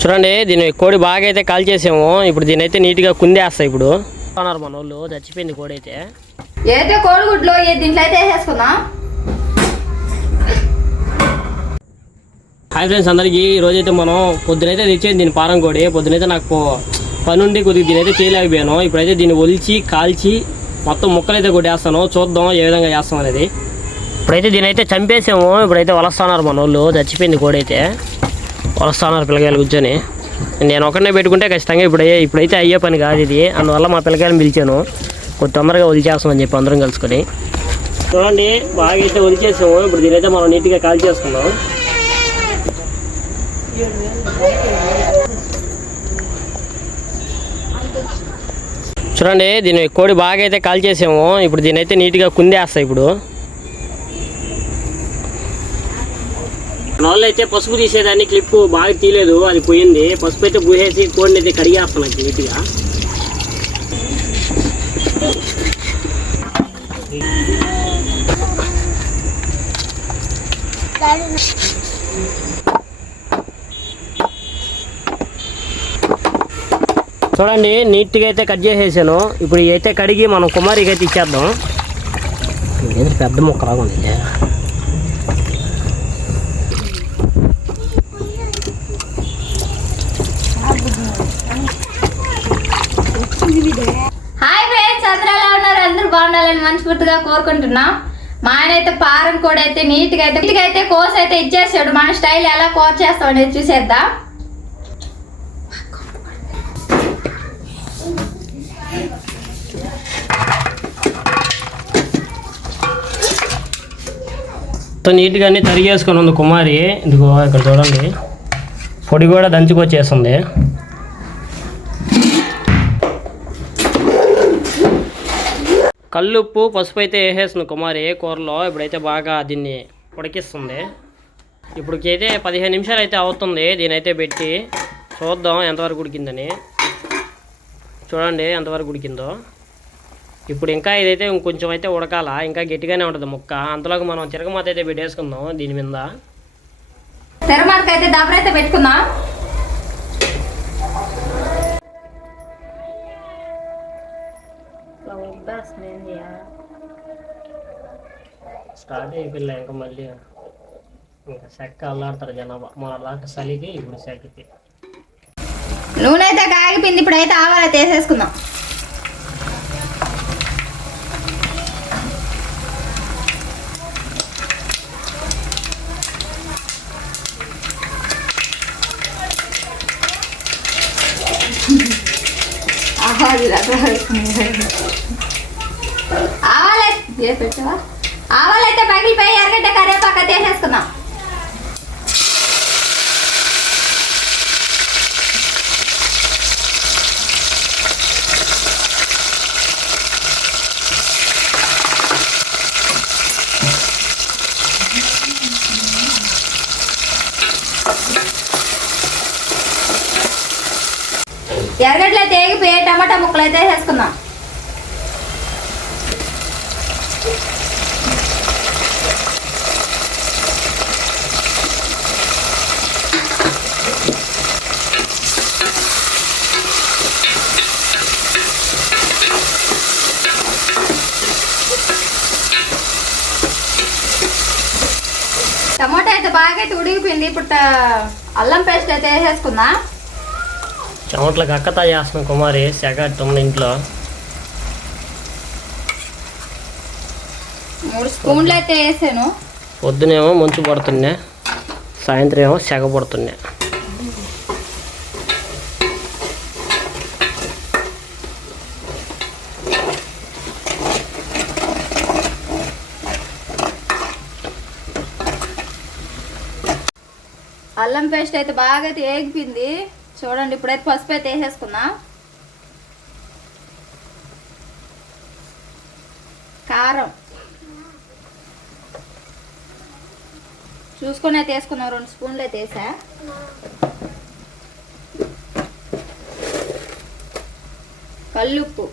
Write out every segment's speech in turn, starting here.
చూడండి, దీన్ని కోడి బాగా అయితే కాల్ చేసాము. ఇప్పుడు దీని అయితే నీట్గా కుందేస్తాయి. ఇప్పుడు అన్నారు మన వాళ్ళు, చచ్చిపోయింది కోడి అయితే. ఏదైతే కోడిగుడ్లో దీంట్లో అయితే వేసేసుకుందాం. హాయ్ ఫ్రెండ్స్ అందరికీ, ఈరోజైతే మనం పొద్దునైతే తెచ్చేది దీని పారం కోడి. పొద్దునైతే నాకు పని ఉండి కొద్దిగా దీనైతే చేయలేకపోయాను. ఇప్పుడైతే దీన్ని ఒలిచి కాల్చి మొత్తం ముక్కలైతే కొట్టేస్తాను. చూద్దాం ఏ విధంగా చేస్తాం అనేది. ఇప్పుడైతే దీనైతే చంపేసాము. ఇప్పుడైతే వలస్తున్నారు మన వాళ్ళు, చచ్చిపోయింది కోడి అయితే. వలస్తున్నారు పిల్లకాయలు కూర్చొని. నేను ఒకరినే పెట్టుకుంటే ఖచ్చితంగా ఇప్పుడైతే అయ్యే పని కాదు ఇది. అందువల్ల మా పిల్లకాయలను పిలిచాను, కొంచెం తొందరగా వదిలిచేస్తామని చెప్పి అందరం కలుసుకొని. చూడండి, బాగా అయితే వదిలిచేసాము. ఇప్పుడు దీనైతే మనం నీట్గా కాల్ చేసుకుందాం. చూడండి, దీని కోడి బాగా అయితే కాల్ చేసాము. ఇప్పుడు దీనైతే నీట్గా కుందేస్తాయి. ఇప్పుడు వాళ్ళు అయితే పసుపు తీసేదాన్ని క్లిప్ బాగా తీయలేదు, అది పోయింది. పసుపు అయితే పూసేసి కోడిని అయితే కడిగేస్తున్నాను నీట్గా. చూడండి, నీట్గా అయితే కట్ చేసేసాను. ఇప్పుడు అయితే కడిగి మనం కుమారికి అయితే ఇచ్చేద్దాం. ఏదో పెద్ద ముక్కలాగా ఉంది. హాయ్ ఫ్రెండ్స్, అందరూ ఎలా ఉన్నారు? అందరూ బాగుండాలని మనస్ఫూర్తిగా కోరుకుంటున్నా. మా ఆయన అయితే పారం కూడా అయితే నీట్గా అయితే కోస్ అయితే ఇచ్చేసాడు. మన స్టైల్ ఎలా కోస్ చేస్తాం అనేది చూసేద్దాం. నీట్గానే తరిగేసుకొని ఉంది కుమారి. ఇదిగో ఇక్కడ చూడండి, పొడి కూడా దంచుకొచ్చేస్తుంది. కల్లుప్పు పసుపు అయితే వేసేస్తుంది కుమారి కూరలో. ఇప్పుడైతే బాగా దీన్ని ఉడికిస్తుంది. ఇప్పటికైతే 15 నిమిషాలు అయితే అవుతుంది. దీనైతే పెట్టి చూద్దాం ఎంతవరకు ఉడికిందని. చూడండి ఎంతవరకు ఉడికిందో. ఇప్పుడు ఇంకా ఇదైతే ఇంకొంచెం అయితే ఉడకాల, ఇంకా గట్టిగానే ఉంటుంది ముక్క. అంతలోకి మనం చిరకమాత అయితే పెట్టేసుకుందాం దీని మీద. తిరమాతకి అయితే దబరైతే పెట్టుకుందాం. స్టార్ట్ అయిపోయింది. ఇంకా మళ్ళీ ఇంకా చెక్క అల్లాడతారు జనాభా. మన దాకా చలికి ఇప్పుడు చెక్కకి నూనె అయితే కాగిపోయింది. ఇప్పుడైతే ఆవాలైతే వేసేసుకుందాం. ఆవాలైతే పగిలిపోయి ఎర్రగడ్డ కరివేపాకు అయితే వేసేసుకుందాం. ఎర్రగడ్డలు అయితే వేగిపోయి టమాటా ముక్కలు అయితే వేసేసుకుందాం. టమాటా అయితే బాగా అయితే ఉడికిపోయింది. ఇప్పుడు అల్లం పేస్ట్ అయితే వేసేసుకుందాం. చెమట్లకు అక్కతా చేస్తున్నాం కుమారి, సెగట్టుంది ఇంట్లో. 3 స్పూన్లు అయితే వేసాను. పొద్దునేమో మంచు పడుతున్నాయి, సాయంత్రం ఏమో సెగ పడుతున్నాయి. అల్లం పేస్ట్ అయితే బాగా అయితే వేగిపోయింది. చూడండి, ఇప్పుడైతే పసుపు అయితే వేసేసుకుందాం. కారం చూసుకొని అయితే వేసుకుందాం. 2 స్పూన్లు అయితే వేసా. కల్లుప్పు,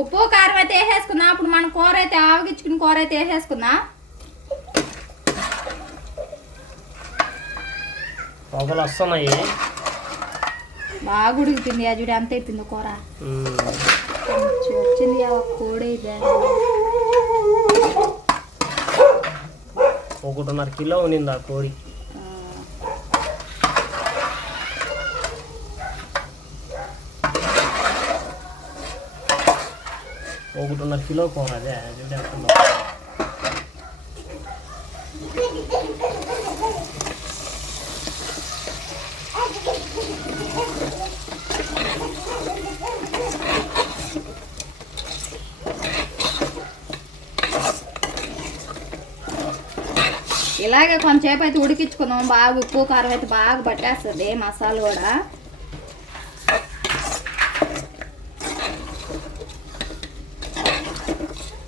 ఉప్పు కారం అయితే వేసేసుకుందాం. వేసేసుకుందాం. అప్పుడు మన కూర అయితే ఆవగించుకుని కూర అయితే వేసేసుకుందాం. పొగలు వస్తున్నాయి, బాగా ఉడికిపోయింది. అజుడి అంత అయిపోయింది కూర. వచ్చింది కోడి 1.5 కిలో ఉన్నింది ఆ కోడి. 1.5 కిలో కూర. అదే ఇలాగే కొంచెంసేపు అయితే ఉడికించుకుందాం. బాగా ఉప్పు కారం అయితే బాగా పట్టేస్తుంది మసాలా కూడా.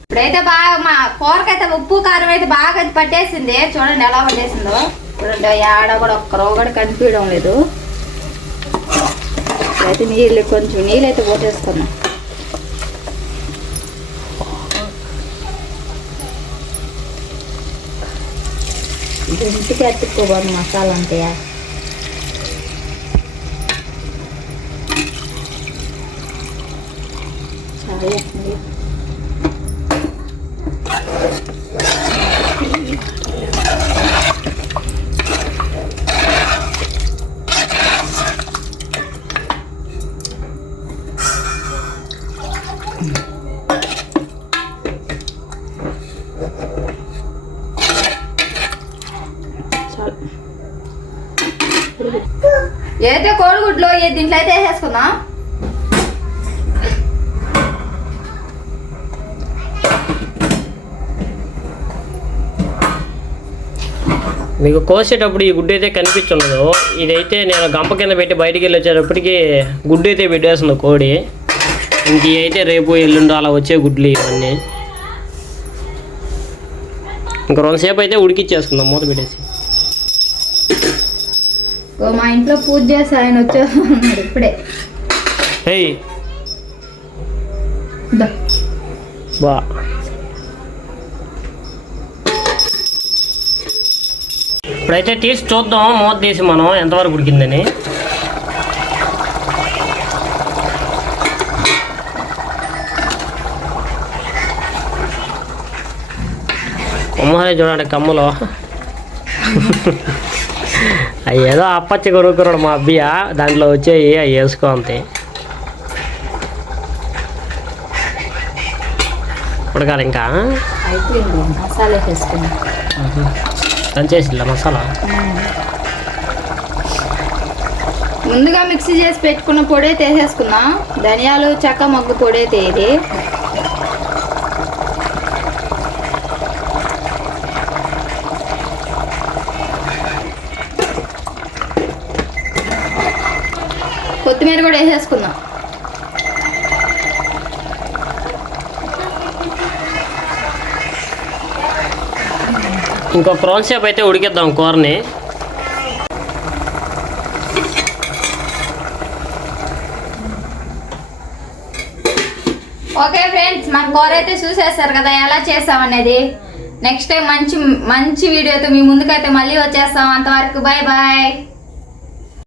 ఇప్పుడైతే బాగా మా కూరకైతే ఉప్పు కారం అయితే బాగా అయితే పట్టేసింది. చూడండి ఎలా పట్టేసిందో. చూడండి ఆడ కూడా ఒక్క రవ్వ కూడా కనిపించడం లేదు. అయితే నీళ్ళు కొంచెం నీళ్ళు అయితే పోసేసుకున్నాం. ఇంటికి అతుక్కోబోదు మసాలా అంటే. చాలా ఏదైతే కోడిగుడ్లో దీంట్లో అయితే వేసేసుకుందాం. మీకు కోసేటప్పుడు ఈ గుడ్డు అయితే కనిపించుండదు. ఇదైతే నేను గంప కింద పెట్టి బయటికి వెళ్ళి వచ్చేటప్పటికి గుడ్డు అయితే పెట్టేస్తుంది కోడి. ఇంక అయితే రేపు ఎల్లుండి అలా వచ్చే గుడ్లు ఇవన్నీ. ఇంకా 2 సేపు అయితే ఉడికిచ్చేసుకుందాం మూత పెట్టేసి. మా ఇంట్లో పూజ చేసి ఆయన వచ్చేస్తున్నాడు ఇప్పుడే. బా ఇప్పుడైతే తీసి చూద్దాం మూత తీసి మనం ఎంతవరకు ఉడికిందని. అమ్మాయి చూడండి కమ్మలో అవి ఏదో అప్పచ్చి కొనుక్కున్నాడు మా అబ్బయ్య, దాంట్లో వచ్చాయి అవి వేసుకో అంతే. ఉడకాలి ఇంకా మసాలా వేసుకున్నాం. దంచేసిల్లా మసాలా. ముందుగా మిక్సీ చేసి పెట్టుకున్న పొడి అయితే వేసేసుకున్నాం. ధనియాలు చెక్క మొగ్గు పొడి అయితే ఇది. కొత్తిమీర కూడా వేసేసుకుందాం. ఇంకో ప్రాన్ సేపు అయితే ఉడికిద్దాం కూరని. ఓకే ఫ్రెండ్స్, మన కూర అయితే చూసేస్తారు కదా ఎలా చేసామనేది. నెక్స్ట్ టైం మంచి మంచి వీడియోతో మీ ముందుకైతే మళ్ళీ వచ్చేస్తాం. అంతవరకు బాయ్ బాయ్.